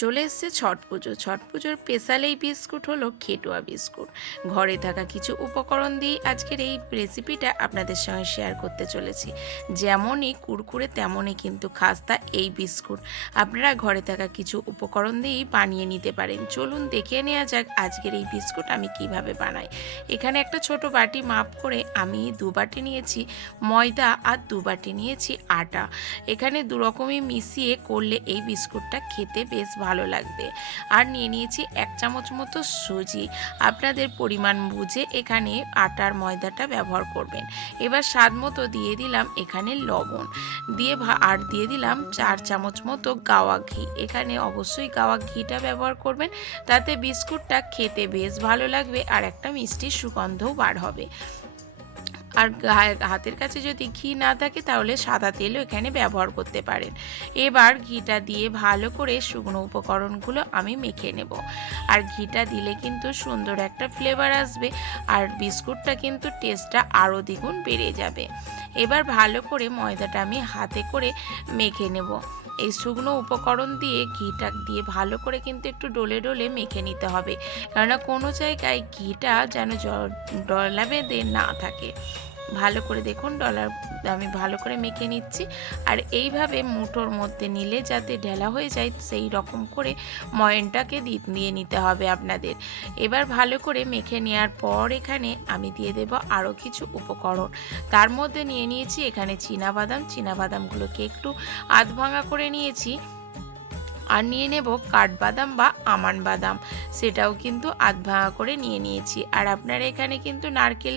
চলে এসছে ছট পুজো। ছট পুজোর স্পেশাল এই বিস্কুট হলো খেটুয়া বিস্কুট। ঘরে থাকা কিছু উপকরণ দিয়ে আজকের এই রেসিপিটা আপনাদের সঙ্গে শেয়ার করতে চলেছি। যেমনই কুরকুরে, তেমনই কিন্তু খাস্তা এই বিস্কুট। আপনারা ঘরে থাকা কিছু উপকরণ দিয়েই বানিয়ে নিতে পারেন। চলুন দেখে নেওয়া যাক আজকের এই বিস্কুট আমি কীভাবে বানাই। এখানে একটা ছোট বাটি মাপ করে আমি দু বাটি নিয়েছি ময়দা আর দু বাটি নিয়েছি আটা। এখানে দু রকমই মিশিয়ে করলে এই বিস্কুটটা খেতে বেশ ভালো লাগবে। আর নিয়ে নিয়েছি এক চামচ মতো সুজি। আপনাদের পরিমাণ বুঝে এখানে আটার ময়দাটা ব্যবহার করবেন। এবার স্বাদ মতো দিয়ে দিলাম এখানে লবণ। দিয়ে আর দিয়ে দিলাম চার চামচ মতো গাওয়া ঘি। এখানে অবশ্যই গাওয়া ঘিটা ব্যবহার করবেন। তাতে বিস্কুটটা খেতে বেশ ভালো লাগবে আর একটা মিষ্টির সুগন্ধও বার হবে। আর হাতের কাছে যদি ঘি না থাকে, তাহলে সাদা তেলও এখানে ব্যবহার করতে পারেন। এবার ঘিটা দিয়ে ভালো করে শুকনো উপকরণগুলো আমি মেখে নেব। আর ঘিটা দিলে কিন্তু সুন্দর একটা ফ্লেভার আসবে, আর বিস্কুটটা কিন্তু টেস্টটা আরও দ্বিগুণ বেড়ে যাবে। এবার ভালো করে ময়দাটা আমি হাতে করে মেখে নেব। এই শুকনো উপকরণ দিয়ে ঘিটা দিয়ে ভালো করে কিন্তু একটু ডলে ডলে মেখে নিতে হবে। কেননা কোনো জায়গায় ঘিটা যেন ডলা বেঁধে না থাকে। ভালো করে দেখুন, ডলার আমি ভালো করে মেখে নিচ্ছি। আর এইভাবে মুঠোর মধ্যে নিলে যাতে ঢেলা হয়ে যায়, সেই রকম করে ময়নটাকে দিয়ে নিতে হবে আপনাদের। এবার ভালো করে মেখে নেওয়ার পর এখানে আমি দিয়ে দেব আরও কিছু উপকরণ। তার মধ্যে নিয়ে নিয়েছি এখানে চীনাবাদাম। চীনাবাদামগুলোকে একটু আধ ভাঙা করে নিয়েছি। আর নিয়ে নেব কাঠবাদাম বা আমান বাদাম সেটাও কিন্তু আধ ভাঙা করে নিয়ে নিয়েছি। আর আপনারা এখানে কিন্তু নারকেল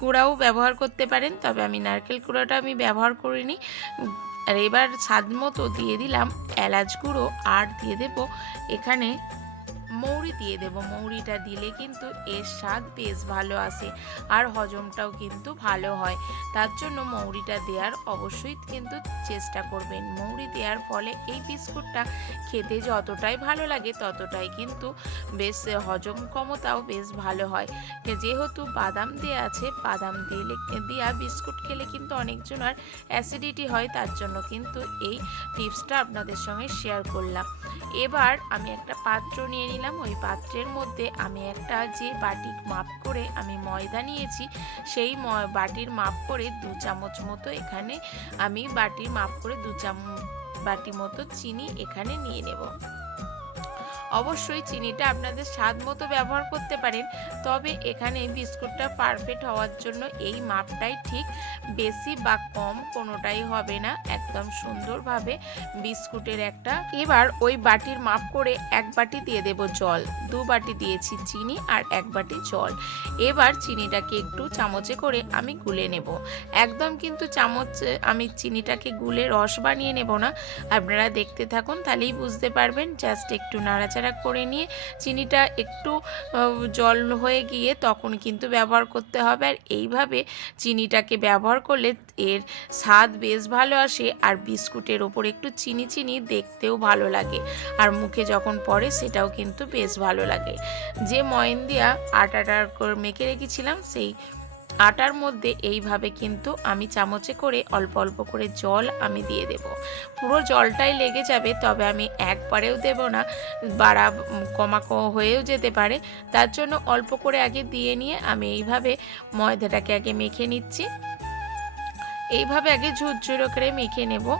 গুঁড়াও ব্যবহার করতে পারেন, তবে আমি নারকেল গুঁড়োটা আমি ব্যবহার করিনি। আর এবার স্বাদ মতো দিয়ে দিলাম এলাচ গুঁড়ো, আর দিয়ে দেব এখানে মৌরি দিয়ে দেব। মৌরিটা দিলে কিন্তু এর স্বাদ বেশ ভালো আসে আর হজমটাও কিন্তু ভালো হয়। তার জন্য মৌরিটা দেওয়ার অবশ্যই কিন্তু চেষ্টা করবেন। মৌরি দেওয়ার ফলে এই বিস্কুটটা খেতে যতটাই ভালো লাগে ততটাই কিন্তু বেশ হজম ক্ষমতাও বেশ ভালো হয়। যেহেতু বাদাম দেওয়া আছে, বাদাম দিলে দেওয়া বিস্কুট খেলে কিন্তু অনেকজন আর অ্যাসিডিটি হয়, তার জন্য কিন্তু এই টিপসটা আপনাদের সঙ্গে শেয়ার করলাম। এবার আমি একটা পাত্র নিয়ে নিলাম। ওই পাত্রের মধ্যে আমি একটা যে বাটি মাপ করে আমি ময়দা নিয়েছি, সেই বাটির মাপ করে দু চামচ মতো এখানে আমি বাটির মাপ করে দু চাম, বাটি মতো চিনি এখানে নিয়ে নেব। অবশ্যই চিনিটা আপনাদের স্বাদ মতো ব্যবহার করতে পারেন। তবে এখানে বিস্কুটটা পারফেক্ট হওয়ার জন্য এই মাপটাই ঠিক। বেশি বা কম কোনোটাই হবে না, একদম সুন্দরভাবে বিস্কুটের একটা। এবার ওই বাটির মাপ করে এক বাটি দিয়ে দেব জল। দু বাটি দিয়েছি চিনি আর এক বাটি জল। এবার চিনিটাকে একটু চামচে করে আমি গুলে নেব। একদম কিন্তু চামচ আমি চিনিটাকে গুলে রস বানিয়ে নেব না। আপনারা দেখতে থাকুন, তাহলেই বুঝতে পারবেন। জাস্ট একটু নাড়াচাড়া করে নিয়ে চিনিটা একটু জল হয়ে গিয়ে তখন কিন্তু ব্যবহার করতে হবে। আর এইভাবে চিনিটাকে ব্যবহার করলে এর স্বাদ বেশ ভালো আসে আর বিস্কুটের ওপর একটু চিনি চিনি দেখতেও ভালো লাগে। আর মুখে যখন পড়ে সেটাও কিন্তু বেশ ভালো লাগে। যে ময়ন দিয়া আটাটা মেখে রেখেছিলাম সেই আটার মধ্যে এইভাবে কিন্তু আমি চামচে করে অল্প অল্প করে জল আমি দিয়ে দেব। পুরো জলটাই লেগে যাবে, তবে আমি একবারেও দেব না। বাড়া কমা হয়েও যেতে পারে। তার জন্য অল্প করে আগে দিয়ে নিয়ে আমি এইভাবে ময়দাটাকে আগে মেখে নিচ্ছি। এইভাবে আগে ঝুরঝুরো করে মেখে নেব।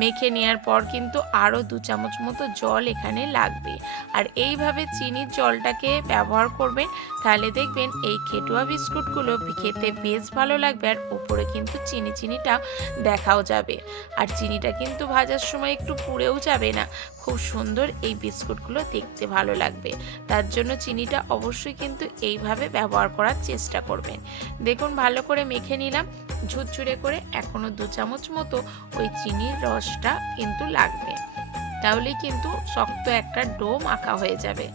মেখে নেওয়ার পর কিন্তু আরও দু চামচ মতো জল এখানে লাগবে। আর এইভাবে চিনির জলটাকে ব্যবহার করবেন, তাহলে দেখবেন এই খেটুয়া বিস্কুটগুলো খেতে বেশ ভালো লাগবে আর উপরে কিন্তু চিনি চিনিটা দেখাও যাবে। আর চিনিটা কিন্তু ভাজার সময় একটু পুড়েও যাবে না, খুব সুন্দর এই বিস্কুটগুলো দেখতে ভালো লাগবে। তার জন্য চিনিটা অবশ্যই কিন্তু এইভাবে ব্যবহার করার চেষ্টা করবেন। দেখুন ভালো করে মেখে নিলাম, ঝুরঝুরে করে এখনও দু চামচ মতো ওই চিনির রসটা কিন্তু লাগবে। তাহলে কিন্তু শক্ত একটা ডোম আঁকা হয়ে যাবে।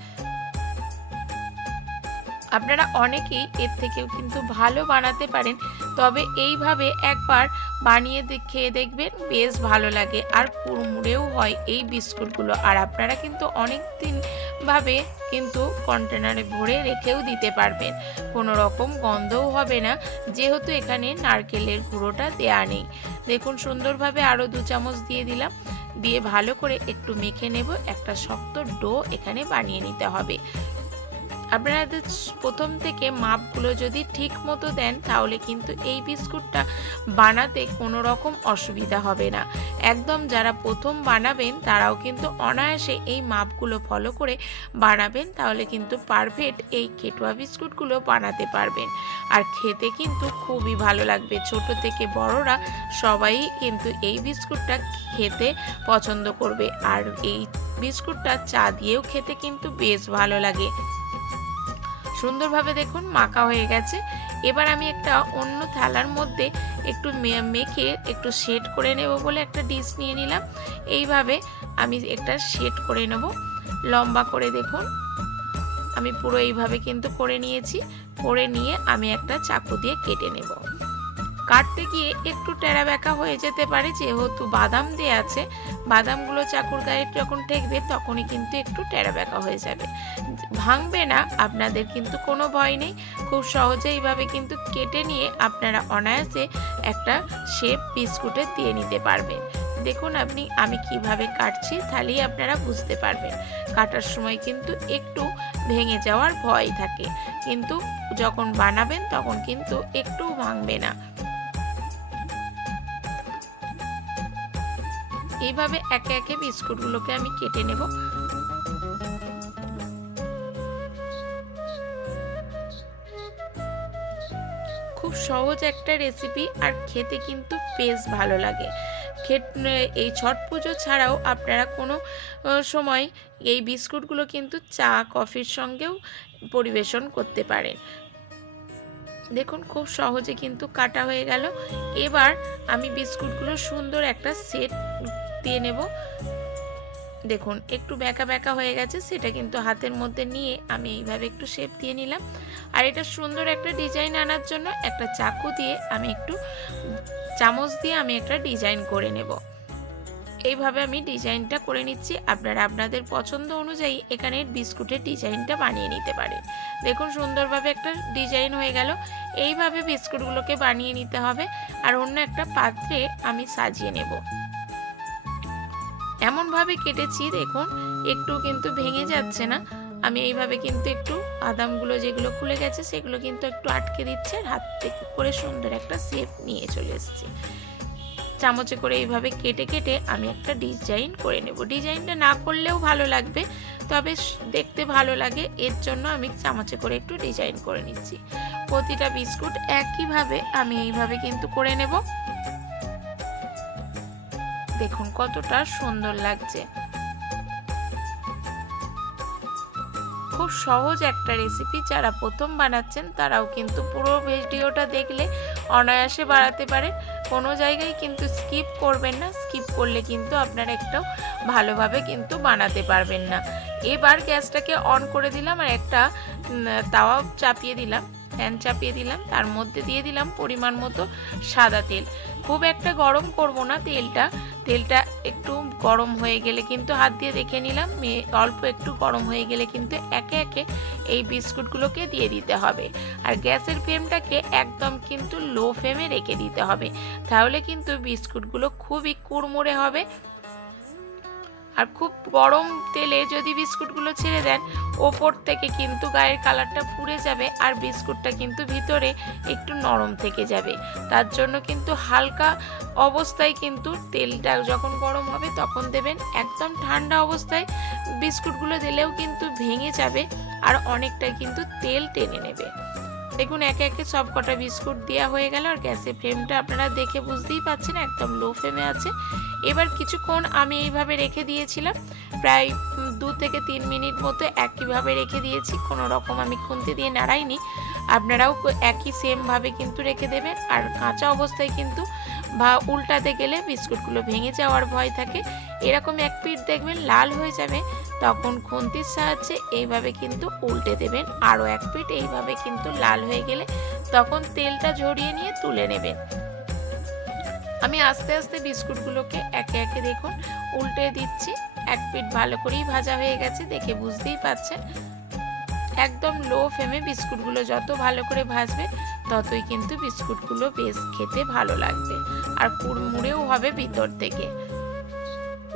আপনারা অনেকেই এর থেকেও কিন্তু ভালো বানাতে পারেন। তবে এইভাবে একবার বানিয়ে খেয়ে দেখবেন বেশ ভালো লাগে। আর কুড়মুড়েও হয় এই বিস্কুটগুলো। আর আপনারা কিন্তু অনেক দিন ভাবে কিন্তু কন্টেনারে ভরে রেখেও দিতে পারবেন। কোনো রকম গন্ধও হবে না। যেহেতু এখানে নারকেলের গুঁড়োটা দেয়া নেই। দেখুন সুন্দরভাবে আরও দু চামচ দিয়ে দিলাম। দিয়ে ভালো করে একটু মেখে নেব। একটা শক্ত ডো এখানে বানিয়ে নিতে হবে। আপনাদের প্রথম থেকে মাপগুলো যদি ঠিক মতো দেন, তাহলে কিন্তু এই বিস্কুটটা বানাতে কোনো রকম অসুবিধা হবে না। একদম যারা প্রথম বানাবেন, তারাও কিন্তু অনায়াসে এই মাপগুলো ফলো করে বানাবেন, তাহলে কিন্তু পারফেক্ট এই কেটুয়া বিস্কুটগুলো বানাতে পারবেন। আর খেতে কিন্তু খুবই ভালো লাগবে। ছোট থেকে বড়রা সবাই কিন্তু এই বিস্কুটটা খেতে পছন্দ করবে। আর এই বিস্কুটটা চা দিয়েও খেতে কিন্তু বেশ ভালো লাগে। সুন্দরভাবে দেখুন, মাখা হয়ে গেছে। এবার আমি একটা অন্য থালার মধ্যে একটু মেখে একটু সেট করে নেব বলে একটা ডিশ নিয়ে নিলাম। এইভাবে আমি একটা সেট করে নেব। লম্বা করে দেখুন। আমি পুরো এইভাবে কিন্তু করে নিয়েছি। করে নিয়ে আমি একটা চাকু দিয়ে কেটে নেব। কাটতে গিয়ে একটু টেরা ব্যাকা হয়ে যেতে পারে, যেহেতু বাদাম দেওয়া আছে। বাদামগুলো চাকুর গায়ে যখন ঠেকবে, তখনই কিন্তু একটু টেরা ব্যাকা হয়ে যাবে। ভাঙবে না, আপনাদের কিন্তু কোনো ভয় নেই। খুব সহজে এইভাবে কিন্তু কেটে নিয়ে আপনারা অনায়াসে একটা শেপ বিস্কুটে দিয়ে নিতে পারবেন। দেখুন আপনি, আমি কীভাবে কাটছি তাহলেই আপনারা বুঝতে পারবেন। কাটার সময় কিন্তু একটু ভেঙে যাওয়ার ভয় থাকে। কিন্তু যখন বানাবেন তখন কিন্তু একটুও ভাঙবে না। এইভাবে একে একে বিস্কুটগুলোকে আমি কেটে নেব। খুব সহজ একটা রেসিপি আর খেতে কিন্তু বেশ ভালো লাগে। এই ছট পুজো ছাড়াও আপনারা কোনো সময় এই বিস্কুটগুলো কিন্তু চা, কফির সঙ্গেও পরিবেশন করতে পারেন। দেখুন খুব সহজে কিন্তু কাটা হয়ে গেল। এবার আমি বিস্কুটগুলো সুন্দর একটা সেট দিয়ে নেব। দেখুন, একটু ব্যাকা ব্যাকা হয়ে গেছে, সেটা কিন্তু হাতের মধ্যে নিয়ে আমি এইভাবে একটু শেপ দিয়ে নিলাম। আর এটা সুন্দর একটা ডিজাইন আনার জন্য একটা চাকু দিয়ে আমি একটু চামচ দিয়ে আমি একটা ডিজাইন করে নেব। এইভাবে আমি ডিজাইনটা করে নিচ্ছি। আপনারা আপনাদের পছন্দ অনুযায়ী এখানে বিস্কুটের ডিজাইনটা বানিয়ে নিতে পারেন। দেখুন, সুন্দরভাবে একটা ডিজাইন হয়ে গেল। এইভাবে বিস্কুটগুলোকে বানিয়ে নিতে হবে। আর অন্য একটা পাত্রে আমি সাজিয়ে নেব। এমনভাবে কেটেছি, দেখুন, একটু কিন্তু ভেঙে যাচ্ছে না। আমি এইভাবে কিন্তু একটু বাদামগুলো যেগুলো খুলে গেছে, সেগুলো কিন্তু একটু আটকে দিচ্ছে আর হাত থেকে করে সুন্দর একটা শেপ নিয়ে চলে এসেছি। চামচে করে এইভাবে কেটে কেটে আমি একটা ডিজাইন করে নেব। ডিজাইনটা না করলেও ভালো লাগবে, তবে দেখতে ভালো লাগে। এর জন্য আমি চামচে করে একটু ডিজাইন করে নিচ্ছি। প্রতিটা বিস্কুট একইভাবে আমি এইভাবে কিন্তু করে নেব। দেখুন কতটা সুন্দর লাগছে। খুব সহজ একটা রেসিপি যারা প্রথম বানাচ্ছেন, তারাও কিন্তু পুরো ভিডিওটা দেখলে অনায়াসে বাড়াতে পারে কোনো জায়গায় কিন্তু স্কিপ করবেন না স্কিপ করলে কিন্তু আপনারা একটাও ভালোভাবে কিন্তু বানাতে পারবেন না। এবার গ্যাসটাকে অন করে দিলাম আর একটা তাওয়া চাপিয়ে দিলাম। ফ্যান চাপিয়ে দিলাম। তার মধ্যে দিয়ে দিলাম পরিমাণ মতো সাদা তেল। খুব একটা গরম করব না তেলটা। তেলটা একটু গরম হয়ে গেলে কিন্তু হাত দিয়ে দেখে নিলাম। অল্প একটু গরম হয়ে গেলে কিন্তু একে একে এই বিস্কুটগুলোকে দিয়ে দিতে হবে। আর গ্যাসের ফ্লেমটাকে একদম কিন্তু লো ফ্লেমে রেখে দিতে হবে। তাহলে কিন্তু বিস্কুটগুলো খুবই কুড়মুড়ে হবে। আর খুব গরম তেলে যদি বিস্কুটগুলো ছেড়ে দেন, ওপর থেকে কিন্তু গায়ের কালারটা পুড়ে যাবে আর বিস্কুটটা কিন্তু ভিতরে একটু নরম থেকে যাবে। তার জন্য কিন্তু হালকা অবস্থায় কিন্তু তেলটা যখন গরম হবে তখন দেবেন একদম ঠান্ডা অবস্থায়। বিস্কুটগুলো দিলেও কিন্তু ভেঙে যাবে আর অনেকটাই কিন্তু তেল টেনে নেবে। দেখুন, একে একে সব কটা বিস্কুট দেওয়া হয়ে গেল আর গ্যাসের ফ্লেমটা আপনারা দেখে বুঝতেই পাচ্ছেন, একদম লো ফ্লেমে আছে। এবার কিছুক্ষণ আমি এইভাবে রেখে দিয়েছিলাম, প্রায় দু থেকে তিন মিনিট মতো একইভাবে রেখে দিয়েছি, কোনো রকম আমি খুন্তি দিয়ে নাড়াইনি। আপনারাও একই সেমভাবে কিন্তু রেখে দেবেন, আর কাঁচা অবস্থায় কিন্তু বা উল্টাতে গেলে বিস্কুটগুলো ভেঙে যাওয়ার ভয় থাকে। এরকম এক পিঠ দেখবেন লাল হয়ে যাবে তখন খুন্তির সাহায্যে এইভাবে কিন্তু উল্টে দেবেন। আরও এক পিঠ এইভাবে কিন্তু লাল হয়ে গেলে তখন তেলটা ঝরিয়ে নিয়ে তুলে নেবেন। আমি আস্তে আস্তে বিস্কুটগুলোকে একে একে দেখুন, উল্টে দিচ্ছি। এক পিঠ ভালো করেই ভাজা হয়ে গেছে দেখে বুঝতেই পারছেন একদম লো ফ্লেমে বিস্কুটগুলো যত ভালো করে ভাজবে, ততই কিন্তু বিস্কুটগুলো বেশ খেতে ভালো লাগবে। আর কুড়মুড়েও হবে ভিতর থেকে।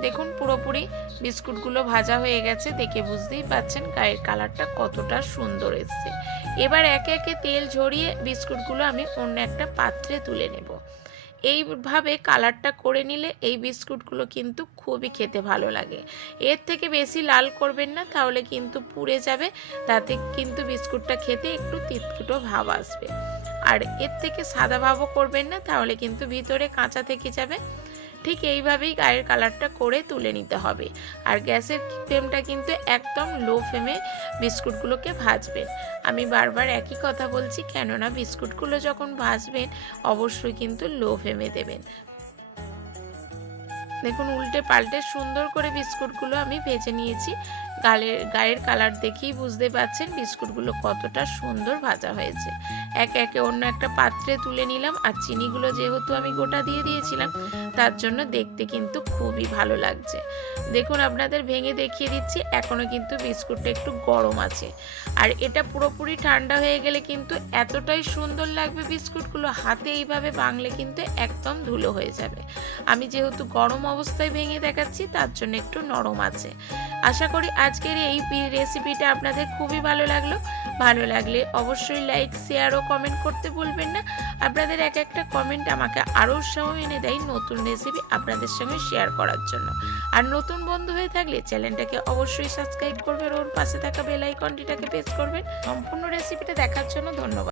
দেখুন পুরোপুরি বিস্কুটগুলো ভাজা হয়ে গেছে দেখে বুঝতেই পাচ্ছেন গায়ের কালারটা কতটা সুন্দর এসছে। এবার একে একে তেল ঝরিয়ে বিস্কুটগুলো আমি অন্য একটা পাত্রে তুলে নেব। এইভাবে কালারটা করে নিলে এই বিস্কুটগুলো কিন্তু খুবই খেতে ভালো লাগে। এর থেকে বেশি লাল করবেন না, তাহলে কিন্তু পুড়ে যাবে, তাতে কিন্তু বিস্কুটটা খেতে একটু তিতকুটো ভাব আসবে। আর এর থেকে সাদা ভাবও করবেন না, তাহলে কিন্তু ভিতরে কাঁচা থেকে যাবে। ঠিক এইভাবেই গায়ের কালারটা করে তুলে নিতে হবে। আর গ্যাসের ফ্লেমটা কিন্তু একদম লো ফ্লেমে বিস্কুটগুলোকে ভাজবেন। আমি বারবার একই কথা বলছি, কেননা বিস্কুটগুলো যখন ভাজবেন, অবশ্যই কিন্তু লো ফ্লেমে দেবেন। দেখুন, উল্টে পাল্টে সুন্দর করে বিস্কুটগুলো আমি ভেজে নিয়েছি। গালের, গায়ের কালার দেখেই বুঝতে পারছেন বিস্কুটগুলো কতটা সুন্দর ভাজা হয়েছে। একে একে অন্য একটা পাত্রে তুলে নিলাম আর চিনিগুলো যেহেতু আমি গোটা দিয়ে দিয়েছিলাম, তার জন্য দেখতে কিন্তু খুবই ভালো লাগছে। দেখুন, আপনাদের ভেঙে দেখিয়ে দিচ্ছি এখনও কিন্তু বিস্কুটটা একটু গরম আছে। আর এটা পুরোপুরি ঠান্ডা হয়ে গেলে কিন্তু এতটাই সুন্দর লাগবে বিস্কুটগুলো, হাতে এইভাবে বাংলে কিন্তু একদম ধুলো হয়ে যাবে। আমি যেহেতু গরম অবস্থায় ভেঙে দেখাচ্ছি, তার জন্য একটু নরম আছে। আশা করি আজকের এই রেসিপিটা আপনাদের খুবই ভালো লাগল। ভালো লাগলে অবশ্যই লাইক শেয়ার কমেন্ট করতে ভুলবেন না। আপনাদের এক একটা কমেন্ট আমাকে আরও উৎসাহ এনে দেয় নতুন রেসিপি আপনাদের সঙ্গে শেয়ার করার জন্য। আর নতুন বন্ধু হয়ে থাকলে চ্যানেলটাকে অবশ্যই সাবস্ক্রাইব করবেন। ওর পাশে থাকা বেল আইকনটিটাকে প্রেস করবেন। সম্পূর্ণ রেসিপিটা দেখার জন্য ধন্যবাদ।